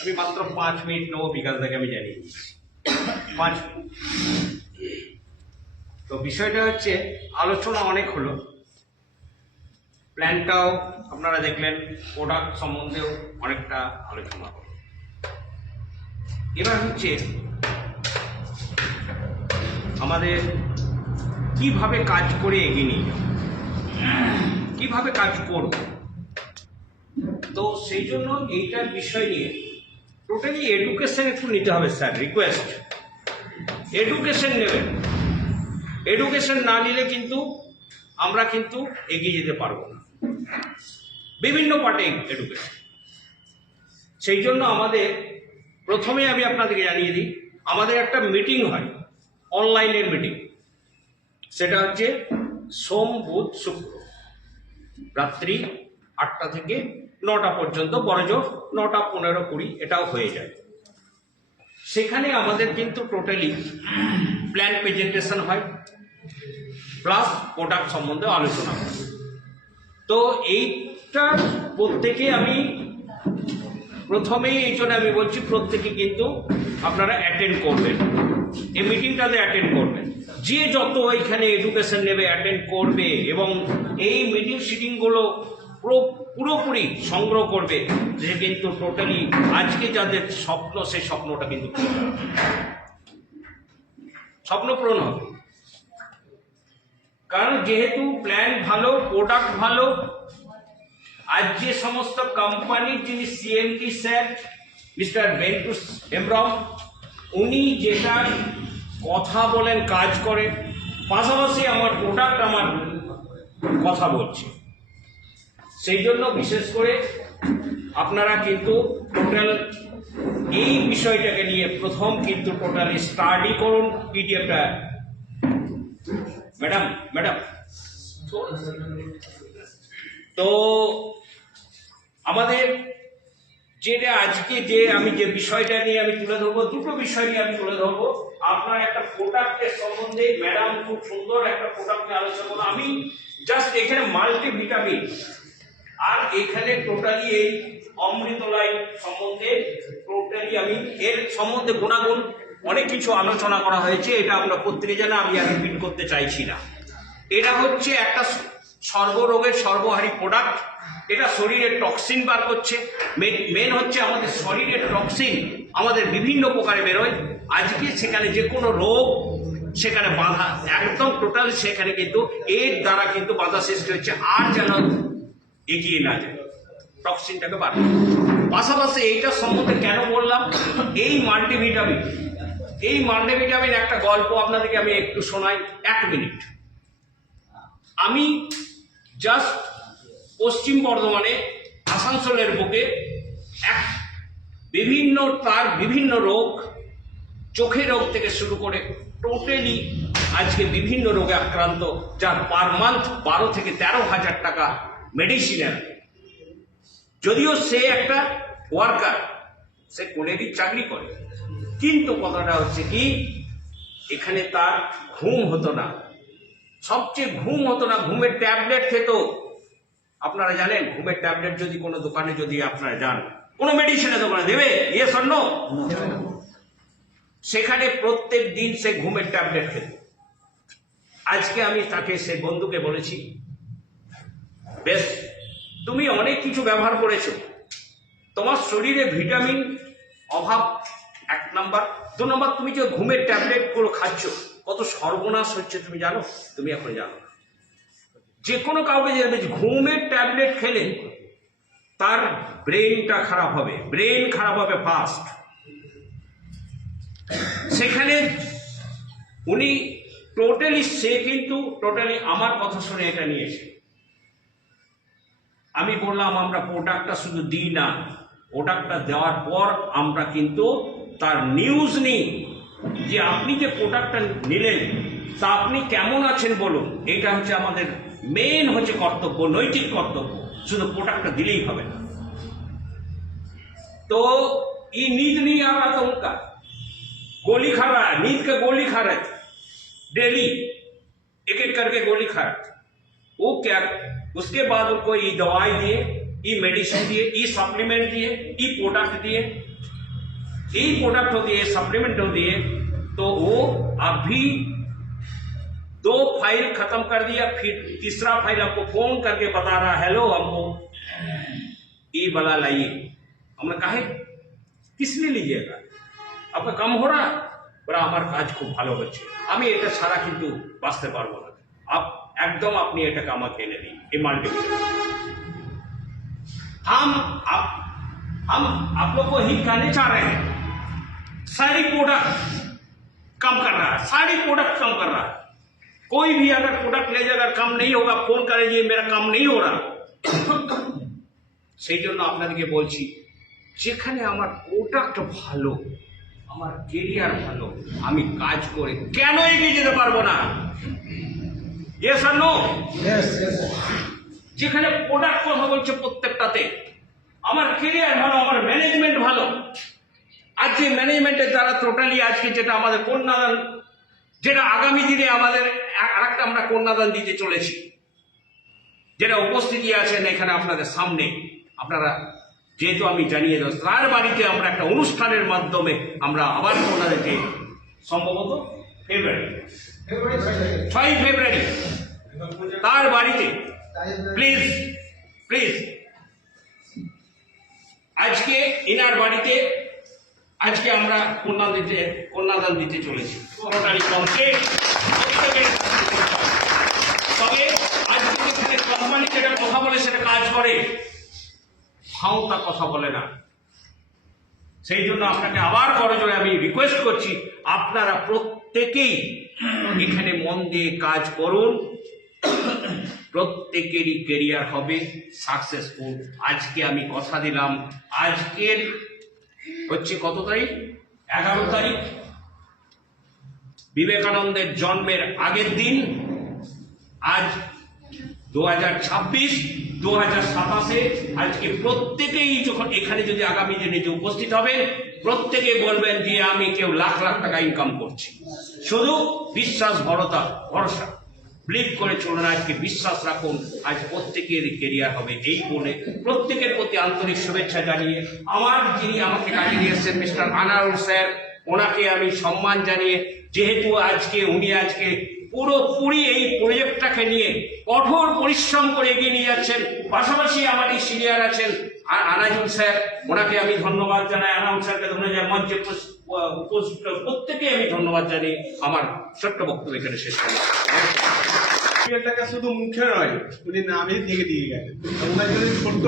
আমি মাত্র 5 মিনিট নেবো বিকাশ থেকে, আমি জানি 5 মিনিট। তো বিষয়টা হচ্ছে আলোচনা অনেক হলো, প্ল্যানটাও আপনারা দেখলেন, প্রোডাক্ট সম্বন্ধেও অনেকটা আলোচনা হলো। এবার হচ্ছে আমাদের কিভাবে কাজ করে এগিয়ে নিয়ে যাব, কিভাবে কাজ করব। তো সেই জন্য এইটার বিষয় নিয়ে টোটালি এডুকেশন একটু নিতে হবে স্যার, রিকোয়েস্ট। এডুকেশন নেবেন, এডুকেশন না নিলে কিন্তু আমরা কিন্তু এগিয়ে যেতে পারবো না, বিভিন্ন পার্টে এডুকেশন। সেই জন্য আমাদের প্রথমে আমি আপনাদেরকে জানিয়ে দিই, আমাদের একটা মিটিং হয়, অনলাইনের মিটিং। সেটা হচ্ছে সোম, বুধ, শুক্র, রাত্রি 8টা থেকে 9টা পর্যন্ত, বড়জোর 9টা 15, 20 এটাও হয়ে যায়। সেখানে আমাদের কিন্তু টোটালি প্ল্যান প্রেজেন্টেশন হয়, প্লাস প্রোডাক্ট সম্বন্ধে আলোচনা হয়। তো এইটা প্রত্যেকে আমি প্রথমেই এই জন্য আমি বলছি, প্রত্যেকে কিন্তু আপনারা অ্যাটেন্ড করবেন, এই মিটিংটাতে অ্যাটেন্ড করবেন। যে যত এখানে এডুকেশন নেবে অ্যাটেন্ড করবে এবং এই মিটিং সিটিংগুলো পুরোপুরি সংগ্রহ করবে, যে কিন্তু টোটালি আজকে যাদের স্বপ্ন, সেই স্বপ্নটা কিন্তু স্বপ্ন পূরণ হবে। কারণ যেহেতু প্ল্যান ভালো, প্রোডাক্ট ভালো, আজ যে সমস্ত কোম্পানির যিনি CMD sir mister Bentu Hembrom, উনি যেটা কথা বলেন কাজ করে, পাশাপাশি আমার প্রোডাক্ট আমার কথা বলছে। সেই জন্য বিশেষ করে আপনারা কিন্তু টোটাল এই বিষয়টাকে নিয়ে প্রথম কিন্তু টোটালি স্টাডি করুন পিডিএফটা। ম্যাডাম ম্যাডাম তো আমাদের যেটা আজকে যে আমি যে বিষয়টা নিয়ে আমি তুলে ধরবো, দুটো বিষয় নিয়ে আমি তুলে ধরবো। আপনার একটা প্রোডাক্টের সম্বন্ধে ম্যাডাম খুব সুন্দর একটা প্রোডাক্ট নিয়ে আলোচনা করবো। আমি জাস্ট এখানে মাল্টিভিটামিন আর এখানে টোটালি এই অমৃতলাই সম্বন্ধে টোটালি আমি এর সম্বন্ধে গুণাগুণ অনেক কিছু আলোচনা করা হয়েছে, এটা আমরা প্রত্যেকে জানা, আমি আর রিপিট করতে চাইছি না। এটা হচ্ছে একটা সর্বরোগের সর্বহারী প্রোডাক্ট। এটা শরীরের টক্সিন বার করছে, মেন হচ্ছে আমাদের শরীরের টক্সিন আমাদের বিভিন্ন প্রকারে বেরোয়। আজকে সেখানে যে কোনো রোগ সেখানে বাধা একদম টোটাল, সেখানে কিন্তু এর দ্বারা কিন্তু বাধা সৃষ্টি হচ্ছে, আর যেন এগিয়ে না যায়, টক্সিনটাকে বার। পাশাপাশি এইটার সম্বন্ধে কেন বললাম, এই মাল্টিভিটামিন একটা গল্প আপনাদেরকে আমি একটু শোনাই, 1 মিনিট। আমি জাস্ট পশ্চিম বর্ধমানে আসানসোলের বুকে বিভিন্ন রোগ, চোখের রোগ থেকে শুরু করে টোটালি আজকে বিভিন্ন রোগে আক্রান্ত, যার পার মান্থ 12 থেকে 13,000 টাকা মেডিসিনের। যদিও সে একটা ওয়ার্কার, সে কোলেরই চাকরি করে, কিন্তু কথাটা হচ্ছে কি, এখানে তার ঘুম হতো না, সবচেয়ে ঘুম হতো না, ঘুমের ট্যাবলেট খেত। আপনারা জানেন ঘুমের ট্যাবলেট যদি কোনো দোকানে যদি আপনারা যান, কোনো মেডিসিনের দোকানে দেবে ইয়েস অর নো? সেখানে প্রত্যেক দিন সে ঘুমের ট্যাবলেট খেত। আজকে আমি তাকে, সে বন্ধুকে বলেছি, বেশ তুমি অনেক কিছু ব্যবহার করেছো, তোমার শরীরে ভিটামিন অভাব 1 নাম্বার, 2 নাম্বার তুমি যে ঘুমের ট্যাবলেট গুলো খাচ্ছ, কত সর্বনাশ হচ্ছে তুমি জানো? তুমি এখন জানো না। যে কোনো কাউকে যে ঘুমের ট্যাবলেট খেলে তার ব্রেনটা খারাপ হবে, ব্রেন খারাপ হবে ফাস্ট। সেখানে উনি টোটালি, সে কিন্তু টোটালি আমার কথা শুনে এটা নিয়েছে। আমি বললাম আমরা প্রোডাক্টটা শুধু দিই না, প্রোডাক্টটা দেওয়ার পর আমরা কিন্তু তার নিউজ নিই, যে আপনি যে প্রোডাক্টটা নিলেন তা আপনি কেমন আছেন বলুন। এটা হচ্ছে আমাদের মেন হচ্ছে কর্তব্য, নৈতিক কর্তব্য, শুধু প্রোডাক্টটা দিলেই হবে না। तो ये नींद नहीं आ रहा था उनका, गोली खा रहा है, नींद का गोली खा रहे थे, डेली एक एक करके गोली खा रहे थे। वो क्या, उसके बाद उनको ये दवाई दिए, ये मेडिसिन दिए, ये सप्लीमेंट दिए, ये प्रोडक्ट दिए, यही प्रोडक्ट होती है, सप्लीमेंट होती है, तो वो अभी 2 फाइल खत्म कर दिया, फिर तीसरा फाइल आपको फोन करके बता रहा हेलो हमको ये वाला लाइए। हमने कहा है किस लिए लीजिएगा, आपका कम हो रहा, বড় আমার কাজ খুব ভালো হচ্ছে, আমি এটা ছাড়া কিন্তু বাঁচতে পারবো না, एकदम আপনি এটাকে আমাকে এনে দিন এই মাল্টিমিটার। हम आप लोग को ही कहने चाह रहे हैं सारी प्रोडक्ट कम कर रहा है, सारी प्रोडक्ट कम कर रहा है। कोई भी अगर प्रोडक्ट ले जाए, अगर कम नहीं होगा फोन करेंगे मेरा काम नहीं हो रहा। সেই জন্য আপনাদেরকে বলছি যেখানে আমার প্রোডাক্ট ভালো, আমার কেরিয়ার ভালো, আমি কাজ করে কেন এগিয়ে যেতে পারবো না? ইয়েস আর নো? যেখানে প্রোডাক্ট কথা বলছে প্রত্যেকটাতে, আমার কেরিয়ার ভালো, আমার ম্যানেজমেন্ট ভালো। আজ যে ম্যানেজমেন্টের দ্বারা টোটালি আজকে যেটা আমাদের কন্যাদান, যেটা আগামী দিনে আমাদের আরেকটা আমরা কন্যাদান দিতে চলেছি, যেটা উপস্থিতি আছেন এখানে আপনাদের সামনে, আপনারা যেহেতু আমি জানিয়ে দেব, তার বাড়িতে আমরা একটা অনুষ্ঠানের মাধ্যমে আমরা আবার কন্যাদানকে সম্ভবত ছয় ফেব্রুয়ারি তার বাড়িতে প্লিজ প্লিজ আজকে ইনার বাড়িতে আজকে আমরা কন্যাদান দিতে চলেছি। Totally complete. তবে আজকে কোম্পানি যেটা কথা বলে সেটা কাজ করে, ফাউতা কথা বলে না। সেই জন্য আপনাকে আবার করজোড়ে আমি রিকোয়েস্ট করছি, আপনারা প্রত্যেকেই এখানে মন দিয়ে কাজ করুন, প্রত্যেকেরই কেরিয়ার হবে সাকসেসফুল। আজকে আমি কথা দিলাম, আজকের হচ্ছে কত তারিখ? 11 তারিখ, বিবেকানন্দের জন্মের আগের দিন। আজ 2026, 2027-এ আজকে প্রত্যেকেই যখন এখানে যদি আগামী দিনে যে উপস্থিত হবেন, প্রত্যেকে বলবেন যে আমি কেউ লাখ লাখ টাকা ইনকাম করছি। শুধু বিশ্বাস ভরসা বিলিভ করে চলুন, আজকে বিশ্বাস রাখুন, আজ প্রত্যেকের কেরিয়ার হবে। এই বলে প্রত্যেকের প্রতি আন্তরিক শুভেচ্ছা জানিয়ে আমার যিনি আমাকে কাজে নিয়ে এসেছেন মিস্টার আনারুল স্যার, ওনাকে আমি সম্মান জানিয়ে, যেহেতু উনি আজকে পুরোপুরি এই প্রজেক্টটাকে নিয়ে কঠোর পরিশ্রম করে এগিয়ে নিয়ে যাচ্ছেন। পাশাপাশি আমার এই সিনিয়র আছেন আনাজুল স্যার, ওনাকে আমি ধন্যবাদ জানাই। আনাউল স্যারকে ধন্যবাদ, মঞ্চে উপস্থিত প্রত্যেকে আমি ধন্যবাদ জানিয়ে আমার ছোট্ট বক্তব্য এখানে শেষ করলাম। এটাকে শুধু মুখে নয়, উনি নামে থেকে দিয়ে গেলেন। আমরা যদি ছোট্ট